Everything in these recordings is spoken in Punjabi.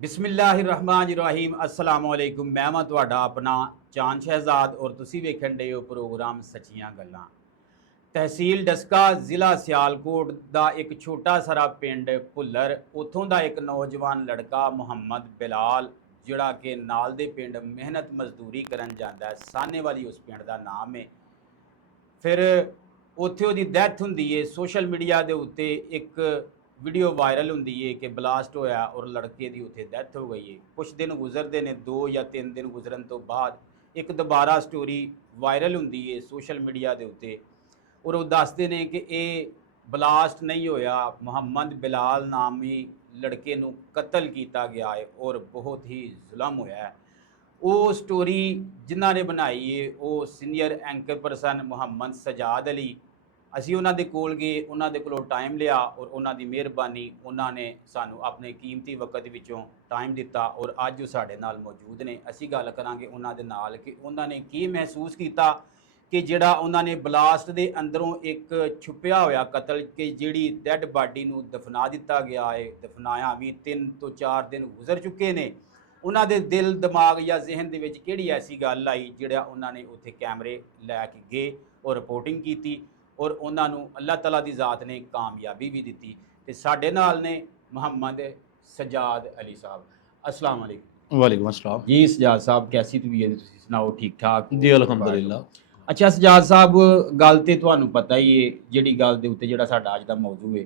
बिस्मिल्लाहिर्रहमानिर्रहीम अस्सलामुअलैकुम। मैं वां तुहाडा अपना चांद शहजाद और तुसी वेखण डे हो प्रोग्राम सच्चियां गल्लां। तहसील डस्का ज़िला सियालकोट दा एक छोटा सारा पिंड भुल्लर, उत्थों दा एक नौजवान लड़का मुहम्मद बिलाल जिहड़ा कि नाल दे पिंड मेहनत मजदूरी करन जांदा है। साने वाली उस पिंड दा नाम है। फिर उत्थे उहदी डैथ हुंदी है। सोशल मीडिया दे उत्ते एक वीडियो वायरल होंदी है कि ब्लास्ट होया और लड़के की उत्थे डैथ हो गई है। कुछ दिन गुजरते हैं, 2 या 3 दिन गुजरन तो बाद एक दोबारा स्टोरी वायरल होंदी है सोशल मीडिया के उत्ते और वो दसते हैं कि ये ब्लास्ट नहीं होया, मुहम्मद बिलाल नामी लड़के नू कतल किया गया है और बहुत ही जुल्म होया है। वो स्टोरी जिन्हों ने बनाई है वो senior anchor person Muhammad Sajjad Ali. ਅਸੀਂ ਉਹਨਾਂ ਦੇ ਕੋਲ ਗਏ, ਉਹਨਾਂ ਦੇ ਕੋਲੋਂ ਟਾਈਮ ਲਿਆ ਔਰ ਉਹਨਾਂ ਦੀ ਮਿਹਰਬਾਨੀ, ਉਹਨਾਂ ਨੇ ਸਾਨੂੰ ਆਪਣੇ ਕੀਮਤੀ ਵਕਤ ਵਿੱਚੋਂ ਟਾਈਮ ਦਿੱਤਾ ਔਰ ਅੱਜ ਉਹ ਸਾਡੇ ਨਾਲ ਮੌਜੂਦ ਨੇ। ਅਸੀਂ ਗੱਲ ਕਰਾਂਗੇ ਉਹਨਾਂ ਦੇ ਨਾਲ ਕਿ ਉਹਨਾਂ ਨੇ ਕੀ ਮਹਿਸੂਸ ਕੀਤਾ ਕਿ ਜਿਹੜਾ ਉਹਨਾਂ ਨੇ ਬਲਾਸਟ ਦੇ ਅੰਦਰੋਂ ਇੱਕ ਛੁਪਿਆ ਹੋਇਆ ਕਤਲ ਕਿ ਜਿਹੜੀ ਡੈੱਡ ਬਾਡੀ ਨੂੰ ਦਫਨਾ ਦਿੱਤਾ ਗਿਆ ਹੈ, ਦਫਨਾਇਆ ਵੀ 3 ਤੋਂ 4 ਦਿਨ ਗੁਜ਼ਰ ਚੁੱਕੇ ਨੇ। ਉਹਨਾਂ ਦੇ ਦਿਲ ਦਿਮਾਗ ਜਾਂ ਜ਼ਿਹਨ ਦੇ ਵਿੱਚ ਕਿਹੜੀ ਐਸੀ ਗੱਲ ਆਈ ਜਿਹੜਾ ਉਹਨਾਂ ਨੇ ਉੱਥੇ ਕੈਮਰੇ ਲੈ ਕੇ ਗਏ ਔਰ ਰਿਪੋਰਟਿੰਗ ਕੀਤੀ और उन्होंने अल्लाह ताला की ज़ात ने कामयाबी भी दी। तो साढ़े नाल ने मुहम्मद सजाद अली साहब। अस्सलाम वालेकुम। वालेकुम अस्सलाम जी सजाद साहब, कैसी तबीयत तुसीं सुनाओ? ठीक ठाक जी अल्हम्दुलिल्लाह। अच्छा सजाद साहब, गल तो तुहानूं पता ही है जिहड़ी गल दे उत्ते जिहड़ा साडा अज दा मौजू है,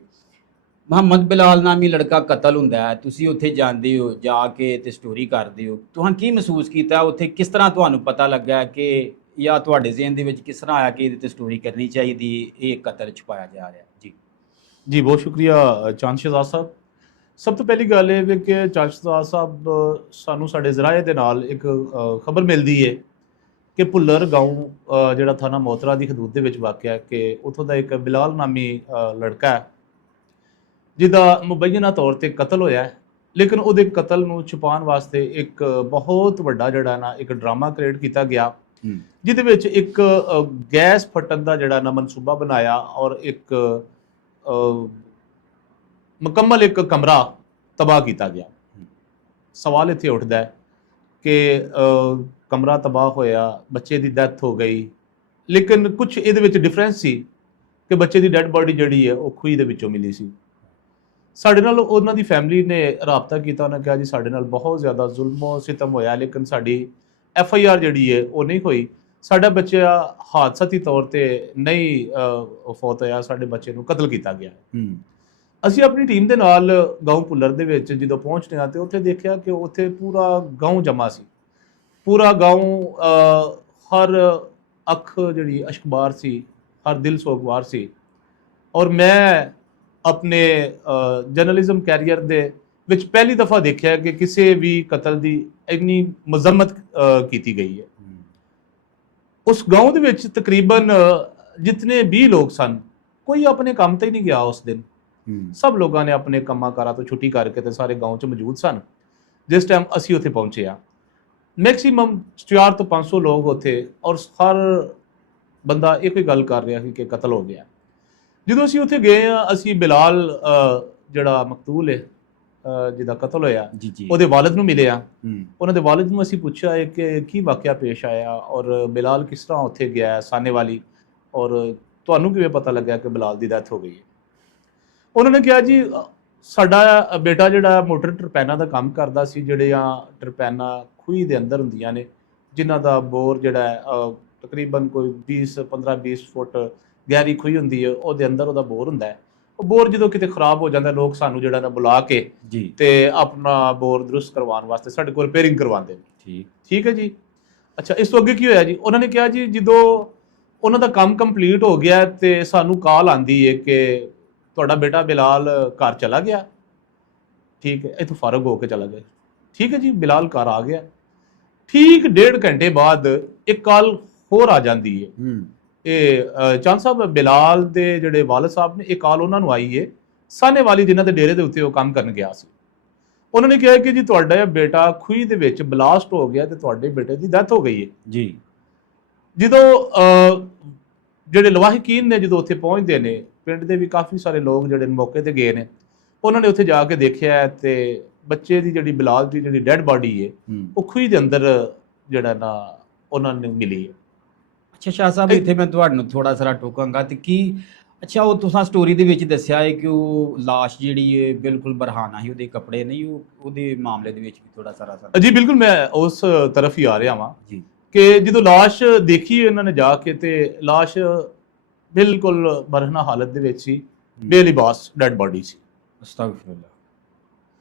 मुहम्मद बिलाल नामी लड़का कतल हुंदा है, तुसीं उत्थे जांदे हो, जाके ते स्टोरी करदे हो, तुहां की महसूस कीता उत्थे? किस तरह तुहानूं पता लगा कि या तुहाडे ज़हन दे विच किस तरह आया कि इहदे ते स्टोरी करनी चाहिदी, ये कतल छुपाया जा रहा? जी जी बहुत शुक्रिया चांद शहजाद साहब। सब तो पहली गल है कि चांद शहजाद साहब सानू साडे ज़राए दे नाल एक खबर मिलती है कि भुल्लर गाँव जिहड़ा थाना मोतरा की हदूद दे विच वाक़िआ है कि उत्थों दा एक बिलाल नामी लड़का है जिहदा मुबैना तौर पर कतल होया है, लेकिन उहदे कतल नूं छुपाउण वास्ते एक बहुत वड्डा जिहड़ा ना एक ड्रामा क्रिएट किया गया जिहदे विच एक गैस फटन का जिहड़ा ना मनसूबा बनाया और एक मुकम्मल एक कमरा तबाह किया गया। सवाल इत्थे उठदा है कि कमरा तबाह होया, बच्चे की डैथ हो गई, लेकिन कुछ इहदे विच डिफरेंस सी कि बच्चे की डैड बॉडी जिहड़ी है वो खूही दे विचों मिली सी। साडे नाल उन्हां दी फैमिली ने राबता किया, उन्हें कहा जी साडे नाल बहुत ज़्यादा जुल्म सितम होया, लेकिन साडी FIR जिहड़ी है वो नहीं हुई, साडा बच्चा हादसाती तौर पर नहीं फौत होया, साडे बच्चे नूं कतल किया गया। असीं अपनी टीम दे नाल गाँव भुल्लर दे विच जदों पहुंचने आ ते उत्थे देखिया कि उत्थे पूरा गाँव जमा सी, पूरा गाँव हर अख जिहड़ी अशकबार सी, हर दिल सोगवार सी। और मैं अपने जर्नलिज्म कैरियर दे विच पहली दफ़ा देखा कि किसी भी कतल की इन्नी मजम्मत की गई है। उस गाँव दे विच तकरीबन जितने भी लोग सन, कोई अपने काम ते ही नहीं गया उस दिन। सब लोगों ने अपने कामां कारां तो छुट्टी करके ते सारे गाँव च मौजूद सन जिस टाइम असीं उत्थे पहुंचे आ। मैक्सीमम 400 तो 500 लोग उत्थे और हर बंदा एक ही गल कर रहा कि कतल हो गया। जो असीं उत्थे गए असीं बिलाल जिहड़ा मकतूल है जिहदा कतल होया ਉਹਦੇ ਵਾਲਿਦ ਨੂੰ ਮਿਲਿਆ। ਉਹਨਾਂ ਦੇ ਵਾਲਿਦ ਨੂੰ ਅਸੀਂ ਪੁੱਛਿਆ ਕਿ ਕੀ ਵਾਕਿਆ ਪੇਸ਼ ਆਇਆ ਔਰ ਬਿਲਾਲ ਕਿਸ ਤਰ੍ਹਾਂ ਉੱਥੇ ਗਿਆ ਸਾਨੇ ਵਾਲੀ, ਔਰ ਤੁਹਾਨੂੰ ਕਿਵੇਂ ਪਤਾ ਲੱਗਿਆ ਕਿ ਬਿਲਾਲ ਦੀ ਡੈਥ ਹੋ ਗਈ ਹੈ? ਉਹਨਾਂ ਨੇ ਕਿਹਾ ਜੀ ਸਾਡਾ ਬੇਟਾ ਜਿਹੜਾ ਮੋਟਰ ਟਰਪੈਨਾ ਦਾ ਕੰਮ ਕਰਦਾ ਸੀ, ਜਿਹੜੀਆਂ ਟਰਪੈਨਾ ਖੂਹੀ ਦੇ ਅੰਦਰ ਹੁੰਦੀਆਂ ਨੇ ਜਿਨ੍ਹਾਂ ਦਾ ਬੋਰ ਜਿਹੜਾ ਤਕਰੀਬਨ ਕੋਈ 15-20 ਫੁੱਟ ਗਹਿਰੀ ਖੂਹੀ ਹੁੰਦੀ ਹੈ, ਉਹਦੇ ਅੰਦਰ ਉਹਦਾ ਬੋਰ ਹੁੰਦਾ ਹੈ। बोर जो कितने खराब हो जाता है लोग सानू जिहड़ा ना बुला के ते अपना बोर दुरुस्त करवाने वास्ते साडे कोल रिपेयरिंग करवाते हैं। ठीक है जी। अच्छा इस तो अगे की होया जी, उन्होंने कहा जी जो उन्हों का काम कंप्लीट हो गया तो सानू कॉल आती है कि तुहाडा बेटा बिलाल घर चला गया। ठीक है, इतों फारग होकर चला गया। ठीक है जी, बिलाल घर आ गया। ठीक 1.5 घंटे बाद एक कॉल होर आ जाती है। चांद साहब बिलाल दे जिहड़े वालिद साहब ने एक कॉल उन्होंने आई है साने वाली जिन्हां दे डेरे दे उत्ते काम करन गया सी। उन्होंने कहा कि जी तुहाडा बेटा खूही दे विच ब्लास्ट हो गया ते तुहाडे बेटे की डैथ हो गई है जी। जदों जिहड़े लवाहिकीन ने जदों उत्थे पहुंचदे ने, पिंड दे भी काफ़ी सारे लोग जिहड़े मौके ते गए ने, उन्होंने उत्थे जाके देखिया ते ਬੱਚੇ ਦੀ ਜਿਹੜੀ ਬਿਲਾਲ ਦੀ ਜਿਹੜੀ ਡੈਡ ਬਾਡੀ ਹੈ ਉਹ ਖੂਹੀ ਦੇ ਅੰਦਰ ਜਿਹੜਾ ਨਾ ਉਹਨਾਂ ਨੂੰ ਮਿਲੀ ਹੈ। ਅੱਛਾ ਸ਼ਾਹ ਸਾਹਿਬ, ਇੱਥੇ ਮੈਂ ਤੁਹਾਨੂੰ ਥੋੜਾ ਸਾਰਾ ਟੋਕਾਂਗਾ ਤੇ ਕੀ ਅੱਛਾ ਉਹ ਤੁਸੀਂ ਸਟੋਰੀ ਦੇ ਵਿੱਚ ਦੱਸਿਆ ਹੈ ਕਿ ਉਹ ਲਾਸ਼ ਜਿਹੜੀ ਹੈ ਬਿਲਕੁਲ ਬਰਹਾਨਾ ਹੀ, ਉਹਦੇ ਕੱਪੜੇ ਨਹੀਂ, ਉਹਦੇ ਮਾਮਲੇ ਦੇ ਵਿੱਚ ਵੀ ਥੋੜਾ ਸਾਰਾ ਜੀ ਬਿਲਕੁਲ, ਮੈਂ ਉਸ ਤਰਫ ਹੀ ਆ ਰਿਹਾ ਵਾਂ ਜੀ ਕਿ ਜਦੋਂ ਲਾਸ਼ ਦੇਖੀ ਇਹਨਾਂ ਨੇ ਜਾ ਕੇ ਤੇ ਲਾਸ਼ ਬਿਲਕੁਲ ਬਰਹਨਾ ਹਾਲਤ ਦੇ ਵਿੱਚ ਸੀ, ਬੇਲਿਬਾਸ ਡੈਡ ਬਾਡੀ ਸੀ। ਅਸਤਗਫਿਰੁੱਲਾਹ।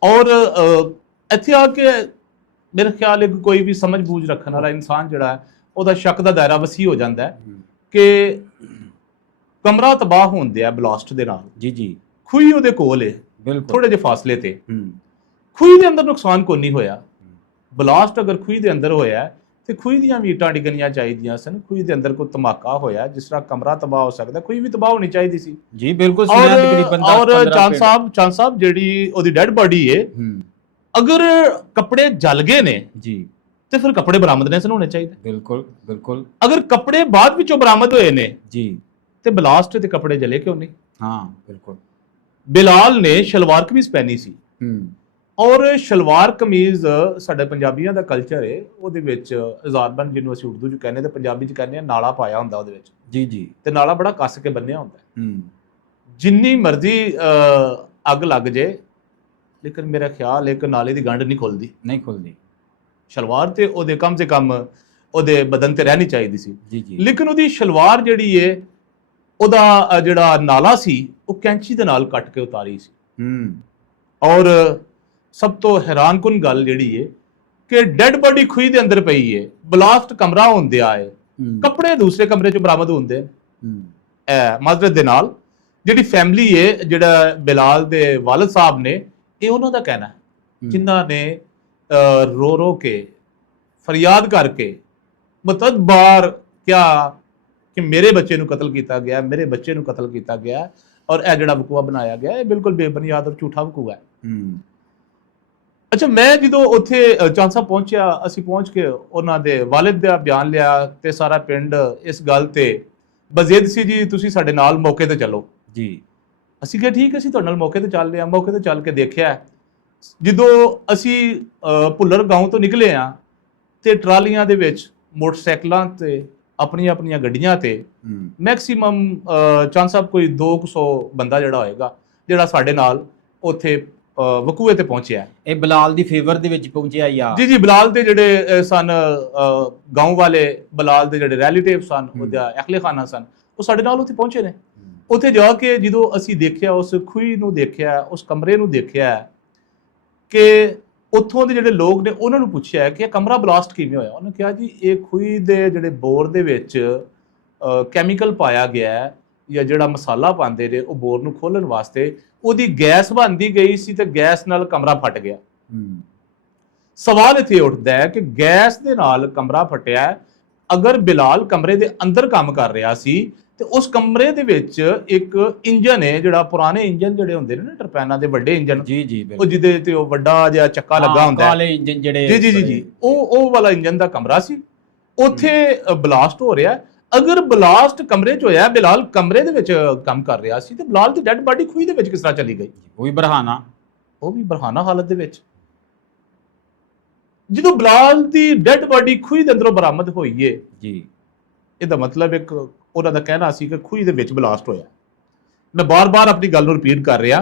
ਔਰ ਇੱਥੇ ਆ ਕੇ ਮੇਰੇ ਖਿਆਲ ਹੈ ਕੋਈ ਵੀ ਸਮਝ ਬੂਝ ਰੱਖਣ ਵਾਲਾ ਇਨਸਾਨ ਜਿਹੜਾ ਹੈ ਉਹਦਾ ਸ਼ੱਕ ਦਾ ਦਾਇਰਾ ਵਸੀ ਹੋ ਜਾਂਦਾ ਹੈ ਕਿ ਕਮਰਾ ਤਬਾਹ ਹੁੰਦਿਆ ਬਲਾਸਟ ਦੇ ਨਾਲ। ਜੀ ਖੂਹੀ ਉਹਦੇ ਕੋਲ ਹੈ, ਬਿਲਕੁਲ ਥੋੜੇ ਜਿਹੇ ਫਾਸਲੇ ਤੇ। ਖੂਹੀ ਦੇ ਅੰਦਰ ਨੁਕਸਾਨ ਕੋਈ ਨਹੀਂ ਹੋਇਆ। ਬਲਾਸਟ ਅਗਰ ਖੂਹੀ ਦੇ ਅੰਦਰ ਹੋਇਆ ਤੇ ਖੂਹੀ ਦੀਆਂ ਵੀ ਇੱਟਾਂ ਡਿੱਗਣੀਆਂ ਚਾਹੀਦੀਆਂ ਸਨ। ਖੂਹੀ ਦੇ ਅੰਦਰ ਕੋਈ ਧਮਾਕਾ ਹੋਇਆ, ਜਿਸ ਤਰ੍ਹਾਂ ਕਮਰਾ ਤਬਾਹ ਹੋ ਸਕਦਾ, ਖੂਹੀ ਵੀ ਤਬਾਹ ਹੋਣੀ ਚਾਹੀਦੀ ਸੀ। ਜੀ ਬਿਲਕੁਲ। ਔਰ ਚਾਂਦ ਸਾਹਿਬ ਜਿਹੜੀ ਉਹਦੀ ਡੈਡ ਬਾਡੀ ਹੈ, ਅਗਰ ਕੱਪੜੇ ਜਲ ਗਏ ਨੇ ਜੀ ਤੇ ਫਿਰ ਕੱਪੜੇ ਬਰਾਮਦ ਨਹੀਂ ਹੋਣੇ ਚਾਹੀਦੇ। ਬਿਲਕੁਲ। ਅਗਰ ਕੱਪੜੇ ਬਾਅਦ ਵਿੱਚੋਂ ਬਰਾਮਦ ਹੋਏ ਨੇ ਜੀ ਤੇ ਬਲਾਸਟ ਤੇ ਕੱਪੜੇ ਜਲੇ ਕਿਉਂ ਨਹੀਂ? ਹਾਂ ਬਿਲਕੁਲ। ਬਿਲਾਲ ਨੇ ਸ਼ਲਵਾਰ ਕਮੀਜ਼ ਪਹਿਨੀ ਸੀ ਔਰ ਸ਼ਲਵਾਰ ਕਮੀਜ਼ ਸਾਡੇ ਪੰਜਾਬੀਆਂ ਦਾ ਕਲਚਰ ਹੈ, ਉਹਦੇ ਵਿੱਚ ਇਜ਼ਾਰਬੰਦ ਜਿਹਨੂੰ ਅਸੀਂ ਉਰਦੂ ਚ ਕਹਿੰਦੇ ਤੇ ਪੰਜਾਬੀ ਚ ਕਹਿੰਦੇ ਆ, ਨਾਲਾ ਪਾਇਆ ਹੁੰਦਾ ਉਹਦੇ ਵਿੱਚ। ਜੀ ਤੇ ਨਾਲਾ ਬੜਾ ਕੱਸ ਕੇ ਬੰਨਿਆ ਹੁੰਦਾ। ਜਿੰਨੀ ਮਰਜ਼ੀ ਅੱਗ ਲੱਗ ਜੇ, ਲੇਕਿਨ ਮੇਰਾ ਖਿਆਲ ਹੈ ਕਿ ਨਾਲੇ ਦੀ ਗੰਢ ਨਹੀਂ ਖੁੱਲਦੀ। ਸ਼ਲਵਾਰ ਤੇ ਉਹਦੇ ਕਮ ਸੇ ਕਮ ਉਹਦੇ ਬਦਨ ਤੇ ਰਹਿਣੀ ਚਾਹੀਦੀ ਸੀ। ਲੇਕਿਨ ਉਹਦੀ ਸ਼ਲਵਾਰ ਜਿਹੜੀ ਹੈ, ਉਹਦਾ ਜਿਹੜਾ ਨਾਲਾ ਸੀ ਉਹ ਕੈਂਚੀ ਦੇ ਨਾਲ ਕੱਟ ਕੇ ਉਤਾਰੀ ਸੀ। ਔਰ ਸਭ ਤੋਂ ਹੈਰਾਨਕੁਨ ਗੱਲ ਜਿਹੜੀ ਹੈ ਕਿ ਡੈਡ ਬਾਡੀ ਖੂਹੀ ਦੇ ਅੰਦਰ ਪਈ ਹੈ, ਬਲਾਸਟ ਕਮਰਾ ਹੁੰਦਿਆ ਹੈ, ਕੱਪੜੇ ਦੂਸਰੇ ਕਮਰੇ ਚੋਂ ਬਰਾਮਦ ਹੁੰਦੇ। ਮਾਜ਼ਰਤ ਦੇ ਨਾਲ ਜਿਹੜੀ ਫੈਮਿਲੀ ਹੈ, ਜਿਹੜਾ ਬਿਲਾਲ ਦੇ ਵਾਲਿਦ ਸਾਹਿਬ ਨੇ, ਇਹ ਉਹਨਾਂ ਦਾ ਕਹਿਣਾ ਹੈ, ਜਿਨ੍ਹਾਂ ਨੇ ਰੋ ਕੇ ਫਰਿਆਦ ਕਰਕੇ ਮਤਲਬ ਬਾਰ ਕਿਹਾ ਕਿ ਮੇਰੇ ਬੱਚੇ ਨੂੰ ਕਤਲ ਕੀਤਾ ਗਿਆ, ਮੇਰੇ ਬੱਚੇ ਨੂੰ ਕਤਲ ਕੀਤਾ ਗਿਆ, ਔਰ ਇਹ ਜਿਹੜਾ ਵਕੂਆ ਬਣਾਇਆ ਗਿਆ ਇਹ ਬਿਲਕੁਲ ਬੇਬੁਨਿਆਦ ਔਰ ਝੂਠਾ ਵਕੂਆ ਹੈ। ਅੱਛਾ, ਮੈਂ ਜਦੋਂ ਉੱਥੇ ਚਾਂਦ ਸਾਹਿਬ ਪਹੁੰਚਿਆ, ਅਸੀਂ ਪਹੁੰਚ ਕੇ ਉਹਨਾਂ ਦੇ ਵਾਲਿਦ ਦਾ ਬਿਆਨ ਲਿਆ ਤੇ ਸਾਰਾ ਪਿੰਡ ਇਸ ਗੱਲ ਤੇ ਬਜ਼ਿੱਦ ਸੀ ਜੀ ਤੁਸੀਂ ਸਾਡੇ ਨਾਲ ਮੌਕੇ ਤੇ ਚੱਲੋ। ਅਸੀਂ ਕਿਹਾ ਠੀਕ, ਅਸੀਂ ਤੁਹਾਡੇ ਨਾਲ ਮੌਕੇ ਤੇ ਚੱਲ ਰਹੇ ਹਾਂ। ਮੌਕੇ ਤੇ ਚੱਲ ਕੇ ਦੇਖਿਆ, ਜਦੋਂ ਅਸੀਂ ਭੁੱਲਰ ਗਾਉਂ ਤੋਂ ਨਿਕਲੇ ਆ ਤੇ ਟਰਾਲੀਆਂ ਦੇ ਵਿੱਚ, ਮੋਟਰਸਾਈਕਲਾਂ ਤੇ, ਆਪਣੀਆਂ ਗੱਡੀਆਂ ਤੇ ਮੈਕਸਿਮਮ ਚਾਂਦ ਸਾਹਿਬ ਕੋਈ 200 ਬੰਦਾ ਜਿਹੜਾ ਹੋਏਗਾ, ਜਿਹੜਾ ਸਾਡੇ ਨਾਲ ਉੱਥੇ ਵਕੂਏ ਤੇ ਪਹੁੰਚਿਆ। ਇਹ ਬਿਲਾਲ ਦੀ ਫੇਵਰ ਦੇ ਵਿੱਚ ਪਹੁੰਚਿਆ ਜਾਂ? ਜੀ ਬਿਲਾਲ ਦੇ ਜਿਹੜੇ ਸਨ ਗਾਉਂ ਵਾਲੇ, ਬਿਲਾਲ ਦੇ ਜਿਹੜੇ ਰਿਲੇਟਿਵ ਸਨ, ਉਹਦਾ ਅਖਲੇ ਖਾਨਾ ਸਨ, ਉਹ ਸਾਡੇ ਨਾਲ ਉੱਥੇ ਪਹੁੰਚੇ ਨੇ। ਉੱਥੇ ਜਾ ਕੇ ਜਦੋਂ ਅਸੀਂ ਦੇਖਿਆ, ਉਸ ਖੂਹੀ ਨੂੰ ਦੇਖਿਆ, ਉਸ ਕਮਰੇ ਨੂੰ ਦੇਖਿਆ, ਕਿ ਉੱਥੋਂ ਦੇ ਜਿਹੜੇ ਲੋਕ ਨੇ ਉਹਨਾਂ ਨੂੰ ਪੁੱਛਿਆ ਕਿ ਇਹ ਕਮਰਾ ਬਲਾਸਟ ਕਿਵੇਂ ਹੋਇਆ। ਉਹਨੇ ਕਿਹਾ ਜੀ ਇਹ ਖੂਹੀ ਦੇ ਜਿਹੜੇ ਬੋਰ ਦੇ ਵਿੱਚ ਕੈਮੀਕਲ ਪਾਇਆ ਗਿਆ ਜਾਂ ਜਿਹੜਾ ਮਸਾਲਾ ਪਾਉਂਦੇ ਨੇ ਉਹ ਬੋਰ ਨੂੰ ਖੋਲਣ ਵਾਸਤੇ, ਉਹਦੀ ਗੈਸ ਬਣਦੀ ਗਈ ਸੀ ਤੇ ਗੈਸ ਨਾਲ ਕਮਰਾ ਫਟ ਗਿਆ। ਸਵਾਲ ਇੱਥੇ ਉੱਠਦਾ ਹੈ ਕਿ ਗੈਸ ਦੇ ਨਾਲ ਕਮਰਾ ਫਟਿਆ, ਅਗਰ ਬਿਲਾਲ ਕਮਰੇ ਦੇ ਅੰਦਰ ਕੰਮ ਕਰ ਰਿਹਾ ਸੀ ਤੇ ਉਸ ਕਮਰੇ ਦੇ ਵਿੱਚ ਇੱਕ ਇੰਜਨ ਹੈ, ਜਿਹੜਾ ਪੁਰਾਣੇ ਇੰਜਨ ਜਿਹੜੇ ਹੁੰਦੇ ਨੇ ਨਾ, ਟਰਪੈਨਾਂ ਦੇ ਵੱਡੇ ਇੰਜਨ, ਉਹ ਜਿਹਦੇ ਤੇ ਉਹ ਵੱਡਾ ਜਿਹਾ ਚੱਕਾ ਲੱਗਾ ਹੁੰਦਾ ਹੈ, ਕਾਲੇ ਇੰਜਨ ਜਿਹੜੇ, ਜੀ ਉਹ ਵਾਲਾ ਇੰਜਨ ਦਾ ਕਮਰਾ ਸੀ। ਉੱਥੇ ਬਲਾਸਟ ਹੋ ਰਿਹਾ। ਅਗਰ ਬਲਾਸਟ ਕਮਰੇ 'ਚ ਹੋਇਆ, ਬਿਲਾਲ ਕਮਰੇ ਦੇ ਵਿੱਚ ਕੰਮ ਕਰ ਰਿਹਾ ਸੀ, ਤੇ ਬਿਲਾਲ ਦੀ ਡੈਡ ਬਾਡੀ ਖੂਹੀ ਦੇ ਵਿੱਚ ਕਿਸ ਤਰ੍ਹਾਂ ਚਲੀ ਗਈ? ਉਹ ਵੀ ਬਰਹਾਨਾ ਹਾਲਤ ਦੇ ਵਿੱਚ। ਜਦੋਂ ਬਿਲਾਲ ਦੀ ਡੈਡ ਬਾਡੀ ਖੂਹੀ ਦੇ ਅੰਦਰੋਂ ਬਰਾਮਦ ਹੋਈ ਹੈ ਜੀ, ਇਹਦਾ ਮਤਲਬ ਇੱਕ ਉਹਨਾਂ ਦਾ ਕਹਿਣਾ ਸੀ ਕਿ ਖੂਹੀ ਦੇ ਵਿੱਚ ਬਲਾਸਟ ਹੋਇਆ। ਮੈਂ ਬਾਰ-ਬਾਰ ਆਪਣੀ ਗੱਲ ਨੂੰ ਰਿਪੀਟ ਕਰ ਰਿਹਾ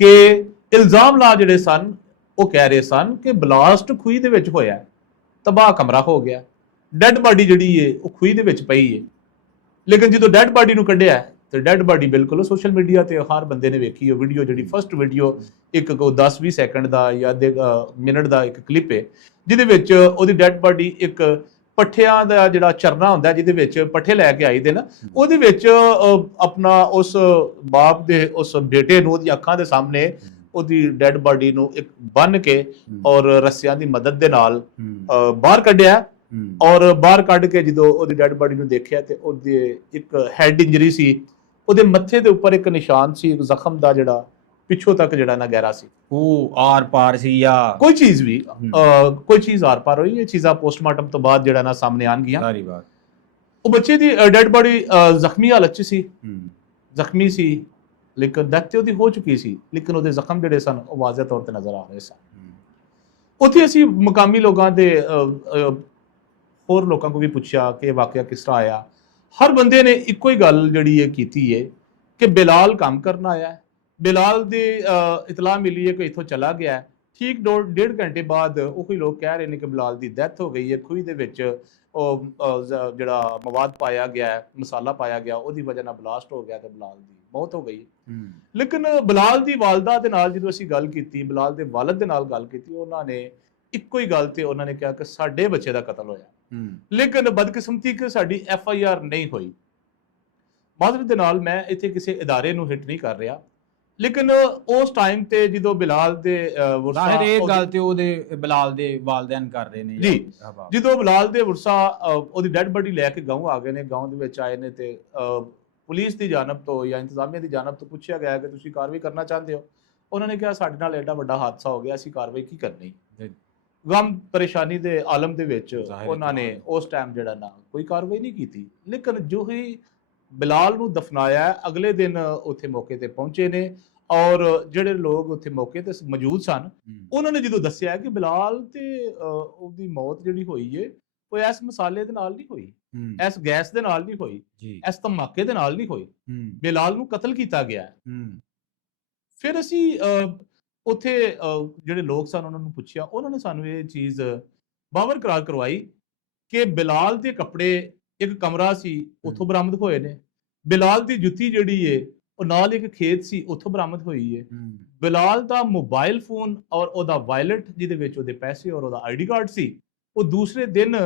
ਕਿ ਇਲਜ਼ਾਮ ਲਾ ਜਿਹੜੇ ਸਨ ਉਹ ਕਹਿ ਰਹੇ ਸਨ ਕਿ ਬਲਾਸਟ ਖੂਹੀ ਦੇ ਵਿੱਚ ਹੋਇਆ, ਤਬਾਹ ਕਮਰਾ ਹੋ ਗਿਆ, ਡੈਡ ਬਾਡੀ ਜਿਹੜੀ ਹੈ ਉਹ ਖੂਹੀ ਦੇ ਵਿੱਚ ਪਈ ਹੈ। ਲੇਕਿਨ ਜਦੋਂ ਡੈਡ ਬਾਡੀ ਨੂੰ ਕੱਢਿਆ ਤੇ ਡੈਡ ਬਾਡੀ ਬਿਲਕੁਲ ਸੋਸ਼ਲ ਮੀਡੀਆ ਤੇ ਹਰ ਬੰਦੇ ਨੇ ਵੇਖੀ। ਉਹ ਵੀਡੀਓ ਜਿਹੜੀ ਫਸਟ ਵੀਡੀਓ ਇੱਕ 10-20 ਸੈਕਿੰਡ ਦਾ ਜਾਂ ਅੱਧੇ ਮਿੰਟ ਦਾ ਇੱਕ ਕਲਿੱਪ ਹੈ, ਜਿਹਦੇ ਵਿੱਚ ਉਹਦੀ ਡੈਡ ਬਾਡੀ ਇੱਕ ਪੱਠਿਆਂ ਦਾ ਜਿਹੜਾ ਚਰਨਾ ਹੁੰਦਾ, ਜਿਹਦੇ ਵਿੱਚ ਪੱਠੇ ਲੈ ਕੇ ਆਈ ਦੇ ਨਾ, ਉਹਦੇ ਵਿੱਚ ਆਪਣਾ ਉਸ ਬਾਪ ਦੇ ਉਸ ਬੇਟੇ ਨੂੰ ਉਹਦੀ ਅੱਖਾਂ ਦੇ ਸਾਹਮਣੇ ਉਹਦੀ ਡੈਡ ਬਾਡੀ ਨੂੰ ਇੱਕ ਬੰਨ ਕੇ ਔਰ ਰੱਸਿਆਂ ਦੀ ਮਦਦ ਦੇ ਨਾਲ ਬਾਹਰ ਕੱਢਿਆ। ਔਰ ਬਾਹਰ ਕੱਢ ਕੇ ਜਦੋਂ ਉਹਦੀ ਡੈਡ ਬਾਡੀ ਨੂੰ ਦੇਖਿਆ ਤੇ ਉਹਦੇ ਇੱਕ ਹੈਡ ਇੰਜਰੀ ਸੀ, ਉਹਦੇ ਮੱਥੇ ਦੇ ਉੱਪਰ ਇੱਕ ਨਿਸ਼ਾਨ ਸੀ, ਇੱਕ ਜ਼ਖਮ ਦਾ, ਜਿਹੜਾ ਪਿੱਛੋਂ ਤੱਕ ਜਿਹੜਾ ਨਾ ਗਹਿਰਾ ਸੀ। ਉਹ ਆਰ ਪਾਰ ਸੀ ਜਾਂ ਕੋਈ ਚੀਜ਼ ਵੀ, ਕੋਈ ਚੀਜ਼ ਆਰ ਪਾਰ ਹੋਈ। ਇਹ ਚੀਜ਼ਾਂ ਪੋਸਟਮਾਰਟਮ ਤੋਂ ਬਾਅਦ ਜਿਹੜਾ ਨਾ ਸਾਹਮਣੇ ਆਣਗੀਆਂ। ਉਹ ਬੱਚੇ ਦੀ ਡੈਡ ਬਾਡੀ ਜ਼ਖਮੀ ਹਾਲਤ 'ਚ ਸੀ, ਜ਼ਖਮੀ ਸੀ, ਲੇਕਿਨ ਡੈਥ ਤੇ ਉਹਦੀ ਹੋ ਚੁੱਕੀ ਸੀ, ਲੇਕਿਨ ਉਹਦੇ ਜ਼ਖਮ ਜਿਹੜੇ ਸਨ ਉਹ ਵਾਜ਼ਿਹ ਤੌਰ ਤੇ ਨਜ਼ਰ ਆ ਰਹੇ ਸਨ। ਹੂੰ, ਉੱਥੇ ਅਸੀਂ ਮੁਕਾਮੀ ਲੋਕਾਂ ਦੇ ਹੋਰ ਲੋਕਾਂ ਕੋਲ ਵੀ ਪੁੱਛਿਆ ਕਿ ਇਹ ਵਾਕਿਆ ਕਿਸ ਤਰ੍ਹਾਂ ਆਇਆ। ਹਰ ਬੰਦੇ ਨੇ ਇੱਕੋ ਹੀ ਗੱਲ ਜਿਹੜੀ ਹੈ ਕੀਤੀ ਹੈ ਕਿ ਬਿਲਾਲ ਕੰਮ ਕਰਨ ਆਇਆ ਹੈ, ਬਿਲਾਲ ਦੀ ਇਤਲਾਹ ਮਿਲੀ ਹੈ ਕਿ ਇੱਥੋਂ ਚਲਾ ਗਿਆ ਹੈ। ਠੀਕ 1.5 ਘੰਟੇ ਬਾਅਦ ਉਹੀ ਲੋਕ ਕਹਿ ਰਹੇ ਨੇ ਕਿ ਬਿਲਾਲ ਦੀ ਡੈਥ ਹੋ ਗਈ ਹੈ, ਖੂਹੀ ਦੇ ਵਿੱਚ ਉਹ ਜਿਹੜਾ ਮਵਾਦ ਪਾਇਆ ਗਿਆ ਹੈ, ਮਸਾਲਾ ਪਾਇਆ ਗਿਆ, ਉਹਦੀ ਵਜ੍ਹਾ ਨਾਲ ਬਲਾਸਟ ਹੋ ਗਿਆ ਤੇ ਬਿਲਾਲ ਦੀ ਮੌਤ ਹੋ ਗਈ। ਹੂੰ, ਲੇਕਿਨ ਬਿਲਾਲ ਦੀ ਵਾਲਦਾ ਦੇ ਨਾਲ ਜਦੋਂ ਅਸੀਂ ਗੱਲ ਕੀਤੀ, ਬਿਲਾਲ ਦੇ ਵਾਲਦ ਦੇ ਨਾਲ ਗੱਲ ਕੀਤੀ, ਉਹਨਾਂ ਨੇ ਇੱਕੋ ਹੀ ਗੱਲ ਤੇ ਉਹਨਾਂ ਨੇ ਕਿਹਾ ਕਿ ਸਾਡੇ ਬੱਚੇ ਦਾ ਕਤਲ ਹੋਇਆ, ਹੂੰ, ਲੇਕਿਨ ਬਦਕਿਸਮਤੀ ਕਿ ਸਾਡੀ FIR ਨਹੀਂ ਹੋਈ। ਮਾਜ਼ਰਤ ਦੇ ਨਾਲ ਮੈਂ ਇੱਥੇ ਕਿਸੇ ਇਦਾਰੇ ਨੂੰ ਹਿੱਟ ਨਹੀਂ ਕਰ ਰਿਹਾ, ਲੇਕਿਨ ਉਸ ਟਾਈਮ ਤੇ ਜਦੋਂ ਬਿਲਾਲ ਦੇ ਜ਼ਾਹਿਰ ਇਹ ਗੱਲ ਤੇ ਉਹਦੇ ਬਿਲਾਲ ਦੇ ਵਾਲਿदैन ਕਰ ਰਹੇ ਨੇ ਜੀ, ਹਵਾ। ਜਦੋਂ ਬਿਲਾਲ ਦੇ ਵਰਸਾ ਉਹਦੀ ਡੈਡ ਬੋਡੀ ਲੈ ਕੇ ਗਾਉਂ ਆ ਗਏ ਨੇ, ਗਾਉਂ ਦੇ ਵਿੱਚ ਆਏ ਨੇ ਤੇ ਪੁਲਿਸ ਦੀ ਜਾਨਬ ਤੋਂ ਜਾਂ ਇੰਤਜ਼ਾਮੀਆ ਦੀ ਜਾਨਬ ਤੋਂ ਪੁੱਛਿਆ ਗਿਆ ਕਿ ਤੁਸੀਂ ਕਾਰਵਾਈ ਕਰਨਾ ਚਾਹੁੰਦੇ ਹੋ। ਉਹਨਾਂ ਨੇ ਕਿਹਾ ਸਾਡੇ ਨਾਲ ਐਡਾ ਵੱਡਾ ਹਾਦਸਾ ਹੋ ਗਿਆ, ਅਸੀਂ ਕਾਰਵਾਈ ਕੀ ਕਰਨੀ। ਗਮ ਪਰੇਸ਼ਾਨੀ ਦੇ ਆਲਮ ਦੇ ਵਿੱਚ ਉਹਨਾਂ ਨੇ ਉਸ ਟਾਈਮ ਜਿਹੜਾ ਨਾ ਕੋਈ ਕਾਰਵਾਈ ਨਹੀਂ ਕੀਤੀ। ਲੇਕਿਨ ਜੋ ਹੀ ਬਿਲਾਲ ਨੂੰ ਦਫਨਾਇਆ, ਅਗਲੇ ਦਿਨ ਉੱਥੇ ਮੌਕੇ ਤੇ ਪਹੁੰਚੇ ਨੇ ਔਰ ਜਿਹੜੇ ਲੋਕ ਉੱਥੇ ਮੌਕੇ ਤੇ ਮੌਜੂਦ ਸਨ ਉਹਨਾਂ ਨੇ ਜਦੋਂ ਦੱਸਿਆ ਕਿ ਬਿਲਾਲ ਤੇ ਉਹਦੀ ਮੌਤ ਜਿਹੜੀ ਹੋਈ ਹੈ ਉਹ ਇਸ ਮਸਾਲੇ ਦੇ ਨਾਲ ਨਹੀਂ ਹੋਈ, ਇਸ ਗੈਸ ਦੇ ਨਾਲ ਨਹੀਂ ਹੋਈ, ਇਸ ਧਮਾਕੇ ਦੇ ਨਾਲ ਨਹੀਂ ਹੋਈ, ਬਿਲਾਲ ਨੂੰ ਕਤਲ ਕੀਤਾ ਗਿਆ। ਫਿਰ ਅਸੀਂ ਉੱਥੇ ਜਿਹੜੇ ਲੋਕ ਸਨ ਉਹਨਾਂ ਨੂੰ ਪੁੱਛਿਆ, ਉਹਨਾਂ ਨੇ ਸਾਨੂੰ ਇਹ ਚੀਜ਼ ਬਾਵਰ ਕਰਾਰ ਕਰਵਾਈ ਕਿ ਬਿਲਾਲ ਦੇ ਕੱਪੜੇ ਇੱਕ ਕਮਰਾ ਸੀ ਉੱਥੋਂ ਬਰਾਮਦ ਹੋਏ ਨੇ, ਬਿਲਾਲ ਦੀ ਜੁੱਤੀ ਜਿਹੜੀ ਏ ਉਹ ਨਾਲ ਇੱਕ ਖੇਤ ਸੀ ਉੱਥੋਂ ਬਰਾਮਦ ਹੋਈ ਏ, ਬਿਲਾਲ ਦਾ ਮੋਬਾਈਲ ਫੋਨ ਔਰ ਉਹਦਾ ਵਾਇਲਟ ਜਿਹਦੇ ਵਿੱਚ ਉਹਦੇ ਪੈਸੇ ਔਰ ਉਹਦਾ ID ਕਾਰਡ ਸੀ ਉਹ ਦੂਸਰੇ ਦਿਨ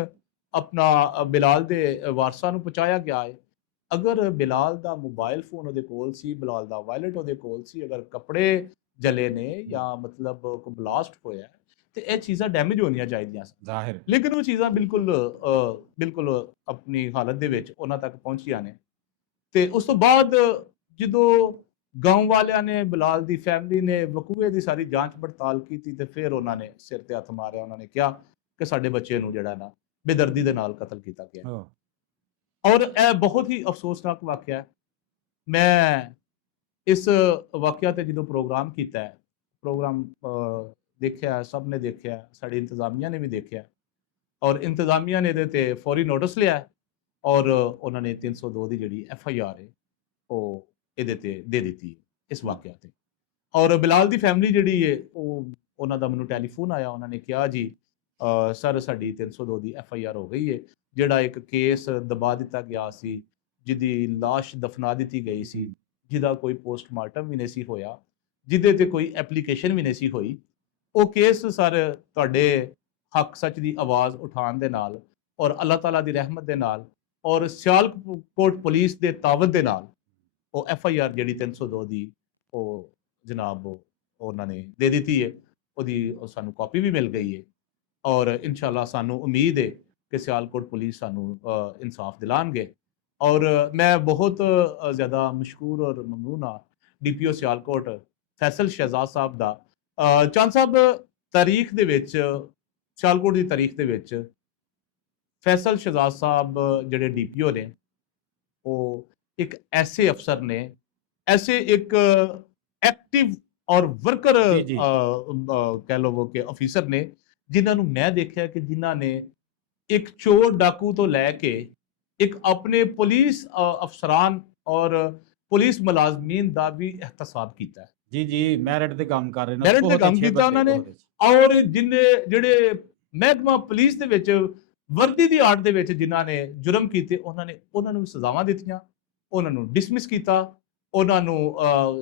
ਆਪਣਾ ਬਿਲਾਲ ਦੇ ਵਾਰਸਾਂ ਨੂੰ ਪਹੁੰਚਾਇਆ ਗਿਆ ਹੈ। ਅਗਰ ਬਿਲਾਲ ਦਾ ਮੋਬਾਈਲ ਫੋਨ ਉਹਦੇ ਕੋਲ ਸੀ, ਬਿਲਾਲ ਦਾ ਵਾਇਲਟ ਉਹਦੇ ਕੋਲ ਸੀ, ਅਗਰ ਕੱਪੜੇ ਜਲੇ ਨੇ ਜਾਂ ਮਤਲਬ ਕੋਈ ਬਲਾਸਟ ਹੋਇਆ ਤੇ ਇਹ ਚੀਜ਼ਾਂ ਡੈਮੇਜ ਹੋਣੀਆਂ ਚਾਹੀਦੀਆਂ ਸਨ ਜ਼ਾਹਿਰ, ਲੇਕਿਨ ਉਹ ਚੀਜ਼ਾਂ ਬਿਲਕੁਲ ਆਪਣੀ ਹਾਲਤ ਦੇ ਵਿੱਚ ਉਹਨਾਂ ਤੱਕ ਪਹੁੰਚੀਆਂ ਨੇ। ਤੇ ਉਸ ਤੋਂ ਬਾਅਦ ਜਦੋਂ ਗਾਉਂ ਵਾਲਿਆਂ ਨੇ, ਬਿਲਾਲ ਦੀ ਫੈਮਿਲੀ ਨੇ ਵਕੂਏ ਦੀ ਸਾਰੀ ਜਾਂਚ ਪੜਤਾਲ ਕੀਤੀ ਤੇ ਫਿਰ ਉਹਨਾਂ ਨੇ ਸਿਰ ਤੇ ਹੱਥ ਮਾਰਿਆ, ਉਹਨਾਂ ਨੇ ਕਿਹਾ ਕਿ ਸਾਡੇ ਬੱਚੇ ਨੂੰ ਜਿਹੜਾ ਨਾ ਬੇਦਰਦੀ ਦੇ ਨਾਲ ਕਤਲ ਕੀਤਾ ਗਿਆ। ਔਰ ਇਹ ਬਹੁਤ ਹੀ ਅਫਸੋਸਨਾਕ ਵਾਕਿਆ ਹੈ। ਮੈਂ ਇਸ ਵਾਕਿਆ ਤੇ ਜਦੋਂ ਪ੍ਰੋਗਰਾਮ ਕੀਤਾ, ਪ੍ਰੋਗਰਾਮ ਦੇਖਿਆ, ਸਭ ਨੇ ਦੇਖਿਆ, ਸਾਡੀ ਇੰਤਜ਼ਾਮੀਆ ਨੇ ਵੀ ਦੇਖਿਆ ਔਰ ਇੰਤਜ਼ਾਮੀਆ ਨੇ ਇਹਦੇ ਤੇ ਫੌਰੀ ਨੋਟਿਸ ਲਿਆ ਔਰ ਉਹਨਾਂ ਨੇ 302 ਦੀ ਜਿਹੜੀ FIR ਹੈ ਉਹ ਇਹਦੇ ਤੇ ਦੇ ਦਿੱਤੀ ਇਸ ਵਾਕਿਆ ਤੇ। ਔਰ ਬਿਲਾਲ ਦੀ ਫੈਮਿਲੀ ਜਿਹੜੀ ਹੈ ਉਹਨਾਂ ਦਾ ਮੈਨੂੰ ਟੈਲੀਫੋਨ ਆਇਆ, ਉਹਨਾਂ ਨੇ ਕਿਹਾ ਜੀ ਸਰ ਸਾਡੀ 302 ਦੀ FIR ਹੋ ਗਈ ਹੈ, ਜਿਹੜਾ ਇੱਕ ਕੇਸ ਦਬਾ ਦਿੱਤਾ ਗਿਆ ਸੀ, ਜਿਹਦੀ ਲਾਸ਼ ਦਫਨਾ ਦਿੱਤੀ ਗਈ ਸੀ, ਜਿਹਦਾ ਕੋਈ ਪੋਸਟਮਾਰਟਮ ਵੀ ਨਹੀਂ ਸੀ ਹੋਇਆ, ਜਿਹਦੇ ਤੇ ਕੋਈ ਐਪਲੀਕੇਸ਼ਨ ਵੀ ਨਹੀਂ ਸੀ ਹੋਈ, ਉਹ ਕੇਸ ਸਰ ਤੁਹਾਡੇ ਹੱਕ ਸੱਚ ਦੀ ਆਵਾਜ਼ ਉਠਾਉਣ ਦੇ ਨਾਲ ਔਰ ਅੱਲਾਹ ਤਾਲਾ ਦੀ ਰਹਿਮਤ ਦੇ ਨਾਲ ਔਰ ਸਿਆਲਕੋਟ ਪੁਲਿਸ ਦੇ ਤਾਵਤ ਦੇ ਨਾਲ ਉਹ FIR ਜਿਹੜੀ 302 ਦੀ ਉਹ ਜਨਾਬ ਉਹਨਾਂ ਨੇ ਦੇ ਦਿੱਤੀ ਹੈ, ਉਹਦੀ ਸਾਨੂੰ ਕਾਪੀ ਵੀ ਮਿਲ ਗਈ ਹੈ ਔਰ ਇਨਸ਼ਾਅੱਲਾ ਸਾਨੂੰ ਉਮੀਦ ਹੈ ਕਿ ਸਿਆਲਕੋਟ ਪੁਲਿਸ ਸਾਨੂੰ ਇਨਸਾਫ ਦਿਲਾਣਗੇ। ਔਰ ਮੈਂ ਬਹੁਤ ਜ਼ਿਆਦਾ ਮਸ਼ਕੂਰ ਔਰ ਮਮਨੂਨ ਹਾਂ DPO ਸਿਆਲਕੋਟ ਫੈਸਲ ਸ਼ਹਿਜ਼ਾਦ ਸਾਹਿਬ ਦਾ। ਚੰਦ ਸਾਹਿਬ ਤਾਰੀਖ ਦੇ ਵਿੱਚ, ਸਿਆਲਕੋਟ ਦੀ ਤਾਰੀਖ ਦੇ ਵਿੱਚ ਫੈਸਲ ਸ਼ਹਿਜ਼ਾਦ ਸਾਹਿਬ ਜਿਹੜੇ DPO ਨੇ ਉਹ ਇੱਕ ਐਸੇ ਅਫਸਰ ਨੇ, ਐਸੇ ਇੱਕ ਐਕਟਿਵ ਔਰ ਵਰਕਰ ਕਹਿ ਲਵੋ ਕਿ ਅਫੀਸਰ ਨੇ ਜਿਨ੍ਹਾਂ ਨੂੰ ਮੈਂ ਦੇਖਿਆ ਕਿ ਜਿਨ੍ਹਾਂ ਨੇ ਇੱਕ ਚੋਰ ਡਾਕੂ ਤੋਂ ਲੈ ਕੇ ਇੱਕ ਆਪਣੇ ਪੁਲਿਸ ਅਫਸਰਾਨ ਔਰ ਪੁਲਿਸ ਮੁਲਾਜ਼ਮੀਨ ਦਾ ਵੀ ਇਹਤਸਾਬ ਕੀਤਾ। ਜੀ ਮੈਰਿਟ ਤੇ ਕੰਮ ਕਰ ਰਹੇ ਨੇ, ਮੈਰਿਟ ਤੇ ਕੰਮ ਕੀਤਾ ਉਹਨਾਂ ਨੇ। ਔਰ ਜਿਹੜੇ ਮਹਿਕਮਾ ਪੁਲਿਸ ਦੇ ਵਿੱਚ ਵਰਦੀ ਦੀ ਆੜ ਦੇ ਵਿੱਚ ਜਿਨ੍ਹਾਂ ਨੇ ਜੁਰਮ ਕੀਤੇ ਉਹਨਾਂ ਨੂੰ ਸਜ਼ਾਵਾਂ ਦਿੱਤੀਆਂ, ਉਹਨਾਂ ਨੂੰ ਡਿਸਮਿਸ ਕੀਤਾ, ਉਹਨਾਂ ਨੂੰ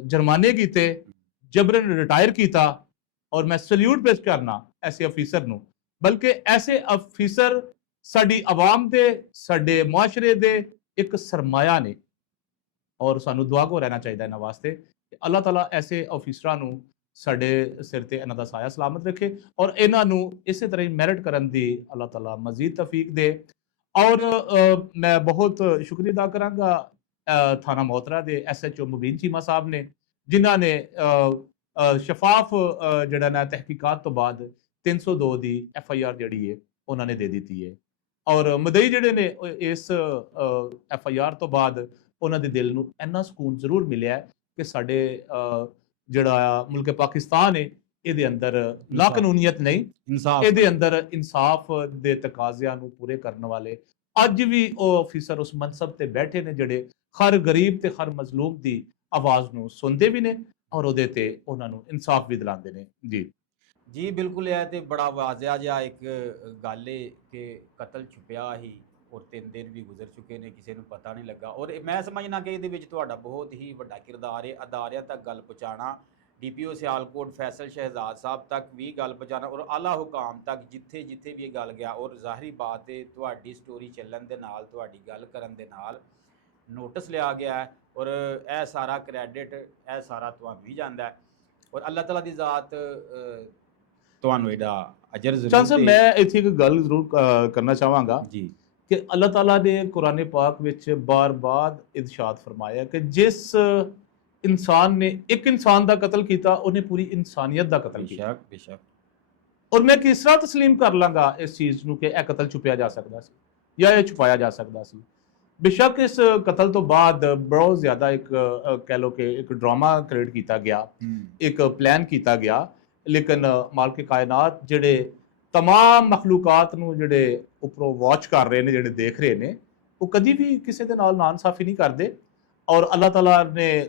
ਜੁਰਮਾਨੇ ਕੀਤੇ, ਜਬਰਨ ਰਿਟਾਇਰ ਕੀਤਾ। ਔਰ ਮੈਂ ਸੈਲੂਟ ਪੇਸ਼ ਕਰਨਾ ਐਸੇ ਅਫੀਸਰ ਨੂੰ, ਬਲਕਿ ਐਸੇ ਅਫੀਸਰ ਸਾਡੀ ਆਵਾਮ ਦੇ, ਸਾਡੇ ਮੁਆਸ਼ਰੇ ਦੇ ਇੱਕ ਸਰਮਾਇਆ ਨੇ ਔਰ ਸਾਨੂੰ ਦੁਆ ਕੋ ਰਹਿਣਾ ਚਾਹੀਦਾ ਇਹਨਾਂ ਵਾਸਤੇ ਕਿ ਅੱਲਾਹ ਤਾਲਾ ਐਸੇ ਅਫੀਸਰਾਂ ਨੂੰ ਸਾਡੇ ਸਿਰ ਤੇ ਇਹਨਾਂ ਦਾ ਸਾਇਆ ਸਲਾਮਤ ਰੱਖੇ ਔਰ ਇਹਨਾਂ ਨੂੰ ਇਸੇ ਤਰ੍ਹਾਂ ਹੀ ਮੈਰਿਟ ਕਰਨ ਦੀ ਅੱਲਾਹ ਤਾਲਾ ਮਜ਼ੀਦ ਤੌਫੀਕ ਦੇ। ਔਰ ਮੈਂ ਬਹੁਤ ਸ਼ੁਕਰੀਆ ਅਦਾ ਕਰਾਂਗਾ ਥਾਣਾ ਮੋਹਤਰਾ ਦੇ SHO ਮੁਬੀਨ ਚੀਮਾ ਸਾਹਿਬ ਨੇ, ਜਿਨ੍ਹਾਂ ਨੇ ਸ਼ਫਾਫ ਜਿਹੜਾ ਨਾ ਤਹਿਕੀਕਾਤ ਤੋਂ ਬਾਅਦ 302 ਦੀ FIR ਜਿਹੜੀ ਹੈ ਉਹਨਾਂ ਨੇ ਦੇ ਦਿੱਤੀ ਹੈ। ਔਰ ਮਦਈ ਜਿਹੜੇ ਨੇ ਇਸ FIR ਤੋਂ ਬਾਅਦ ਉਹਨਾਂ ਦੇ ਦਿਲ ਨੂੰ ਇੰਨਾ ਸਕੂਨ ਜ਼ਰੂਰ ਮਿਲਿਆ ਕਿ ਸਾਡੇ ਜਿਹੜਾ ਮੁਲਕ ਪਾਕਿਸਤਾਨ ਹੈ ਇਹਦੇ ਅੰਦਰ ਲਾ ਕਾਨੂੰਨੀਅਤ ਨਹੀਂ, ਇਨਸਾਫ ਇਹਦੇ ਅੰਦਰ ਇਨਸਾਫ ਦੇ ਤਕਾਜ਼ਿਆਂ ਨੂੰ ਪੂਰੇ ਕਰਨ ਵਾਲੇ ਅੱਜ ਵੀ ਉਹ ਅਫੀਸਰ ਉਸ ਮਨਸਬ ਤੇ ਬੈਠੇ ਨੇ ਜਿਹੜੇ ਹਰ ਗਰੀਬ ਤੇ ਹਰ ਮਜ਼ਲੂਮ ਦੀ ਆਵਾਜ਼ ਨੂੰ ਸੁਣਦੇ ਵੀ ਨੇ ਔਰ ਉਹਦੇ ਤੇ ਉਹਨਾਂ ਨੂੰ ਇਨਸਾਫ ਵੀ ਦਿਲਾਉਂਦੇ ਨੇ। ਜੀ ਜੀ ਬਿਲਕੁਲ, ਇਹ ਤੇ ਬੜਾ ਵਾਜ਼ਿਆ ਜਿਹਾ ਇੱਕ ਗੱਲ ਏ ਕਿ ਕਤਲ ਛੁਪਿਆ ਹੀ ਔਰ 3 ਦਿਨ ਵੀ ਗੁਜ਼ਰ ਚੁੱਕੇ ਨੇ, ਕਿਸੇ ਨੂੰ ਪਤਾ ਨਹੀਂ ਲੱਗਾ। ਔਰ ਮੈਂ ਸਮਝਣਾ ਕਿ ਇਹਦੇ ਵਿੱਚ ਤੁਹਾਡਾ ਬਹੁਤ ਹੀ ਵੱਡਾ ਕਿਰਦਾਰ ਹੈ, ਅਦਾਰਿਆਂ ਤੱਕ ਗੱਲ ਪਹੁੰਚਾਉਣਾ, ਡੀਪੀਓ ਸਿਆਲਕੋਟ ਫੈਸਲ ਸ਼ਹਿਜ਼ਾਦ ਸਾਹਿਬ ਤੱਕ ਵੀ ਗੱਲ ਪਹੁੰਚਾਉਣਾ ਔਰ ਆਲਾ ਹੁਕਾਮ ਤੱਕ ਜਿੱਥੇ ਜਿੱਥੇ ਵੀ ਇਹ ਗੱਲ ਗਿਆ। ਔਰ ਜ਼ਾਹਰੀ ਬਾਤ ਹੈ ਤੁਹਾਡੀ ਸਟੋਰੀ ਚੱਲਣ ਦੇ ਨਾਲ, ਤੁਹਾਡੀ ਗੱਲ ਕਰਨ ਦੇ ਨਾਲ ਨੋਟਿਸ ਲਿਆ ਗਿਆ ਹੈ ਔਰ ਇਹ ਸਾਰਾ ਕ੍ਰੈਡਿਟ ਇਹ ਸਾਰਾ ਤੁਹਾਨੂੰ ਹੀ ਜਾਂਦਾ ਹੈ ਔਰ ਅੱਲਾਹ ਤਾਲਾ ਦੀ ਜ਼ਾਤ ਤੁਹਾਨੂੰ ਇਹਦਾ ਅਜਰ ਚਾਂਸ ਜ਼ਰੂਰ ਸਾਹਿਬ, ਦੇ। ਮੈਂ ਇੱਥੇ ਇੱਕ ਗੱਲ ਜ਼ਰੂਰ ਕਰਨਾ ਚਾਹਾਂਗਾ ਜੀ ਕਿ ਅੱਲਾਹ ਤਾਲਾ ਨੇ ਕੁਰਾਨ ਪਾਕ ਵਿੱਚ ਬਾਰ-ਬਾਰ ਇਰਸ਼ਾਦ ਫਰਮਾਇਆ ਕਿ ਜਿਸ ਇਨਸਾਨ ਨੇ ਇੱਕ ਇਨਸਾਨ ਦਾ ਕਤਲ ਕੀਤਾ ਉਹਨੇ ਪੂਰੀ ਇਨਸਾਨੀਅਤ ਦਾ ਕਤਲ ਕੀਤਾ। ਬੇਸ਼ੱਕ ਬੇਸ਼ੱਕ। ਔਰ ਮੈਂ ਕਿਸ ਤਰ੍ਹਾਂ ਤਸਲੀਮ ਕਰ ਲਾਂਗਾ ਇਸ ਚੀਜ਼ ਨੂੰ ਕਿ ਇਹ ਕਤਲ ਛੁਪਿਆ ਜਾ ਸਕਦਾ ਸੀ ਜਾਂ ਇਹ ਛੁਪਾਇਆ ਜਾ ਸਕਦਾ ਸੀ। ਬੇਸ਼ੱਕ ਇਸ ਕਤਲ ਤੋਂ ਬਾਅਦ ਬਹੁਤ ਜ਼ਿਆਦਾ ਇੱਕ ਕਹਿ ਲਓ ਕਿ ਇੱਕ ਡਰਾਮਾ ਕ੍ਰੀਏਟ ਕੀਤਾ ਗਿਆ, ਇੱਕ ਪਲਾਨ ਕੀਤਾ ਗਿਆ, ਲੇਕਿਨ ਮਾਲਕ ਕਾਇਨਾਤ ਜਿਹੜੇ तमाम ਮਖਲੂਕਾਤ ਨੂੰ ਜਿਹੜੇ ਉੱਪਰੋਂ ਵਾਚ ਕਰ ਰਹੇ ਨੇ, ਜਿਹੜੇ ਦੇਖ ਰਹੇ ਨੇ, ਉਹ ਕਦੀ ਵੀ ਕਿਸੇ ਦੇ ਨਾਲ ਨਾਇਨਸਾਫੀ ਨਹੀਂ ਕਰਦੇ। ਔਰ ਅੱਲਾਹ ਤਾਲਾ ਨੇ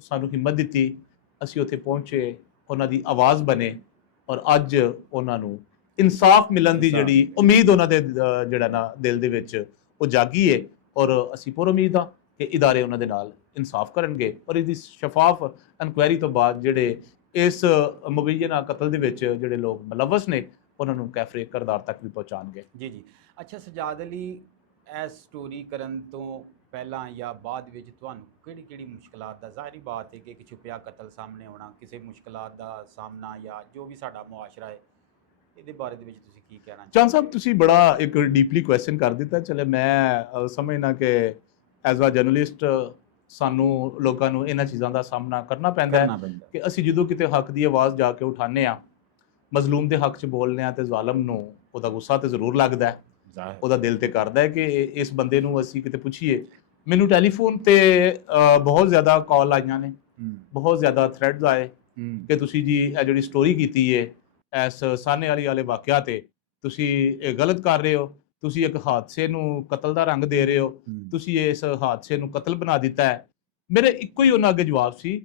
ਸਾਨੂੰ ਹਿੰਮਤ ਦਿੱਤੀ, ਅਸੀਂ ਉੱਥੇ ਪਹੁੰਚੇ, ਉਹਨਾਂ ਦੀ ਆਵਾਜ਼ ਬਣੇ ਔਰ ਅੱਜ ਉਹਨਾਂ ਨੂੰ ਇਨਸਾਫ ਮਿਲਣ ਦੀ ਜਿਹੜੀ ਉਮੀਦ ਉਹਨਾਂ ਦੇ ਜਿਹੜਾ ਨਾ ਦਿਲ ਦੇ ਵਿੱਚ ਉਹ ਜਾਗੀ ਹੈ ਔਰ ਅਸੀਂ ਪੁਰ ਉਮੀਦ ਹਾਂ ਕਿ ਇਦਾਰੇ ਉਹਨਾਂ ਦੇ ਨਾਲ ਇਨਸਾਫ ਕਰਨਗੇ ਔਰ ਇਹਦੀ ਸ਼ਫਾਫ ਇਨਕੁਆਇਰੀ ਤੋਂ ਬਾਅਦ ਜਿਹੜੇ ਇਸ ਮੁਬੈਯਨਾ ਕਤਲ ਦੇ ਵਿੱਚ ਜਿਹੜੇ ਲੋਕ ਮਲਵਸ ਨੇ ਉਹਨਾਂ ਨੂੰ ਕੈਫਰੇ ਕਰਦਾਰ ਤੱਕ ਵੀ ਪਹੁੰਚਾਣਗੇ। ਜੀ ਜੀ। ਅੱਛਾ ਸਜਾਦ ਅਲੀ, ਇਹ ਸਟੋਰੀ ਕਰਨ ਤੋਂ ਪਹਿਲਾਂ ਜਾਂ ਬਾਅਦ ਵਿੱਚ ਤੁਹਾਨੂੰ ਕਿਹੜੀ ਕਿਹੜੀ ਮੁਸ਼ਕਲਾਂ ਦਾ, ਜ਼ਾਹਰੀ ਬਾਤ ਹੈ ਕਿ ਇੱਕ ਛੁਪਿਆ ਕਤਲ ਸਾਹਮਣੇ ਆਉਣਾ, ਕਿਸੇ ਮੁਸ਼ਕਲਾਂ ਦਾ ਸਾਹਮਣਾ ਜਾਂ ਜੋ ਵੀ ਸਾਡਾ ਮੁਆਸ਼ਰਾ ਹੈ, ਇਹਦੇ ਬਾਰੇ ਦੇ ਵਿੱਚ ਤੁਸੀਂ ਕੀ ਕਹਿਣਾ ਚਾਂਦ ਸਾਹਿਬ, ਤੁਸੀਂ ਬੜਾ ਇੱਕ ਡੀਪਲੀ ਕੁਐਸਚਨ ਕਰ ਦਿੱਤਾ। ਚਲੇ ਮੈਂ ਸਮਝਣਾ ਕਿ ਐਜ਼ ਅ ਜਰਨਲਿਸਟ ਸਾਨੂੰ ਲੋਕਾਂ ਨੂੰ ਇਹਨਾਂ ਚੀਜ਼ਾਂ ਦਾ ਸਾਹਮਣਾ ਕਰਨਾ ਪੈਂਦਾ ਹੈ ਕਿ ਅਸੀਂ ਜਦੋਂ ਕਿਤੇ ਹੱਕ ਦੀ ਆਵਾਜ਼ ਜਾ ਕੇ ਉਠਾਉਂਦੇ ਹਾਂ, ਮਜ਼ਲੂਮ ਦੇ ਹੱਕ 'ਚ ਬੋਲਦੇ ਹਾਂ, ਤੇ ਜ਼ਾਲਮ ਨੂੰ ਉਹਦਾ ਗੁੱਸਾ ਤੇ ਜ਼ਰੂਰ ਲੱਗਦਾ ਹੈ, ਉਹਦਾ ਦਿਲ ਤੇ ਕਰਦਾ ਹੈ ਕਿ ਇਸ ਬੰਦੇ ਨੂੰ ਅਸੀਂ ਕਿਤੇ ਪੁੱਛੀਏ। ਮੈਨੂੰ ਟੈਲੀਫੋਨ ਤੇ ਬਹੁਤ ਜ਼ਿਆਦਾ ਕਾਲ ਆਈਆਂ ਨੇ, ਬਹੁਤ ਜ਼ਿਆਦਾ ਥ੍ਰੈਡਸ ਆਏ ਕਿ ਤੁਸੀਂ ਜੀ ਇਹ ਜਿਹੜੀ ਸਟੋਰੀ ਕੀਤੀ ਹੈ ਇਸ ਸਾਹਨੇ ਵਾਲੇ ਵਾਕਿਆ ਤੇ ਤੁਸੀਂ ਇਹ ਗਲਤ ਕਰ ਰਹੇ ਹੋ, ਤੁਸੀਂ ਇੱਕ ਹਾਦਸੇ ਨੂੰ ਕਤਲ ਦਾ ਰੰਗ ਦੇ ਰਹੇ ਹੋ, ਤੁਸੀਂ ਇਸ ਹਾਦਸੇ ਨੂੰ ਕਤਲ ਬਣਾ ਦਿੱਤਾ ਹੈ। ਮੇਰੇ ਇੱਕੋ ਹੀ ਉਹਨਾਂ ਅੱਗੇ ਜਵਾਬ ਸੀ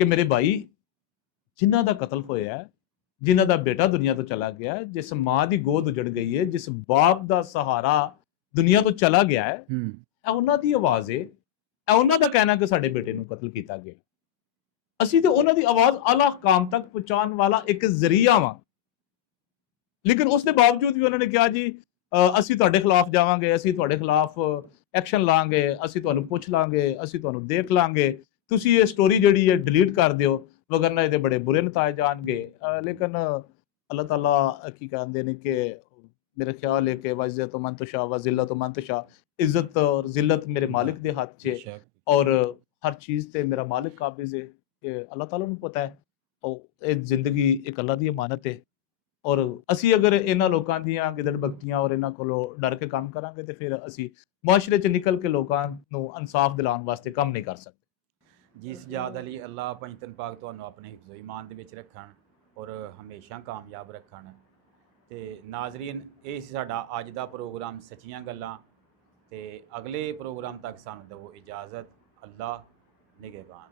ਕਿ ਮੇਰੇ ਭਾਈ, ਜਿਨ੍ਹਾਂ ਦਾ ਕਤਲ ਹੋਇਆ, ਜਿਨ੍ਹਾਂ ਦਾ ਬੇਟਾ ਦੁਨੀਆ ਤੋਂ ਚਲਾ ਗਿਆ, ਜਿਸ ਮਾਂ ਦੀ ਗੋਦ ਉਜੜ ਗਈ ਹੈ, ਜਿਸ ਬਾਪ ਦਾ ਸਹਾਰਾ ਦੁਨੀਆ ਤੋਂ ਚਲਾ ਗਿਆ ਹੈ, ਇਹ ਉਹਨਾਂ ਦੀ ਆਵਾਜ਼ ਹੈ, ਇਹ ਉਹਨਾਂ ਦਾ ਕਹਿਣਾ ਕਿ ਸਾਡੇ ਬੇਟੇ ਨੂੰ ਕਤਲ ਕੀਤਾ ਗਿਆ। ਅਸੀਂ ਤੇ ਉਹਨਾਂ ਦੀ ਆਵਾਜ਼ ਆਲਾ ਹਕਾਮ ਤੱਕ ਪਹੁੰਚਾਉਣ ਵਾਲਾ ਇੱਕ ਜ਼ਰੀਆ ਵਾਂ, ਲੇਕਿਨ ਉਸ ਦੇ ਬਾਵਜੂਦ ਵੀ ਉਹਨਾਂ ਨੇ ਕਿਹਾ ਜੀ ਅਸੀਂ ਤੁਹਾਡੇ ਖਿਲਾਫ ਜਾਵਾਂਗੇ, ਅਸੀਂ ਤੁਹਾਡੇ ਖਿਲਾਫ ਐਕਸ਼ਨ ਲਾਂਗੇ, ਅਸੀਂ ਤੁਹਾਨੂੰ ਪੁੱਛ ਲਾਂਗੇ, ਅਸੀਂ ਤੁਹਾਨੂੰ ਦੇਖ ਲਾਂਗੇ, ਤੁਸੀਂ ਇਹ ਸਟੋਰੀ ਜਿਹੜੀ ਹੈ ਡਿਲੀਟ ਕਰ ਦਿਓ, ਵਗਰਨਾ ਇਹਦੇ ਬੜੇ ਬੁਰੇ ਨਤਾਇਜ ਆਣਗੇ। ਲੇਕਿਨ ਅੱਲਾਹ ਤਾਲਾ ਕੀ ਕਹਿੰਦੇ ਨੇ ਕਿ मेरा ख्याल है कि वज़्ज़त मन तशा व ज़िल्लत मन तशा, इज़्ज़त और ज़िल्लत मेरे मालिक दे हाथ 'ਚ और हर चीज़ ते मेरा मालिक काबिज़ है, ये अल्लाह ताला ਨੂੰ ਪਤਾ ਹੈ। और ਇਹ ਜ਼ਿੰਦਗੀ ਇੱਕ ਅੱਲਾ ਦੀ ਅਮਾਨਤ ਹੈ ਔਰ ਅਸੀਂ ਅਗਰ ਇਹਨਾਂ ਲੋਕਾਂ ਦੀਆਂ ਗਿੱਦੜ ਬਕਤੀਆਂ ਔਰ ਇਹਨਾਂ ਕੋਲੋਂ ਡਰ ਕੇ ਕੰਮ ਕਰਾਂਗੇ ਤੇ ਫਿਰ ਅਸੀਂ ਮੁਆਸ਼ਰੇ 'ਚ ਨਿਕਲ ਕੇ ਲੋਕਾਂ ਨੂੰ ਇਨਸਾਫ ਦਿਲਾਉਣ ਵਾਸਤੇ ਕੰਮ ਨਹੀਂ ਕਰ ਸਕਦੇ। ਜੀ ਸਜਾਦ ਅਲੀ, ਅੱਲਾਹ ਪੰਜਤਨ ਪਾਕ ਤੁਹਾਨੂੰ ਆਪਣੇ ਹਿਫਜ਼ੋ ਈਮਾਨ ਦੇ ਵਿੱਚ ਰੱਖਣ ਔਰ ਹਮੇਸ਼ਾ ਕਾਮਯਾਬ ਰੱਖਣ। ਤੇ ਨਾਜ਼ਰੀਨ, ਇਹ ਸੀ ਸਾਡਾ ਅੱਜ ਦਾ ਪ੍ਰੋਗਰਾਮ ਸੱਚੀਆਂ ਗੱਲਾਂ, ਤੇ ਅਗਲੇ ਪ੍ਰੋਗਰਾਮ ਤੱਕ ਸਾਨੂੰ ਦਿਓ ਇਜਾਜ਼ਤ। ਅੱਲਾਹ ਨਿਗਹਿਬਾਨ।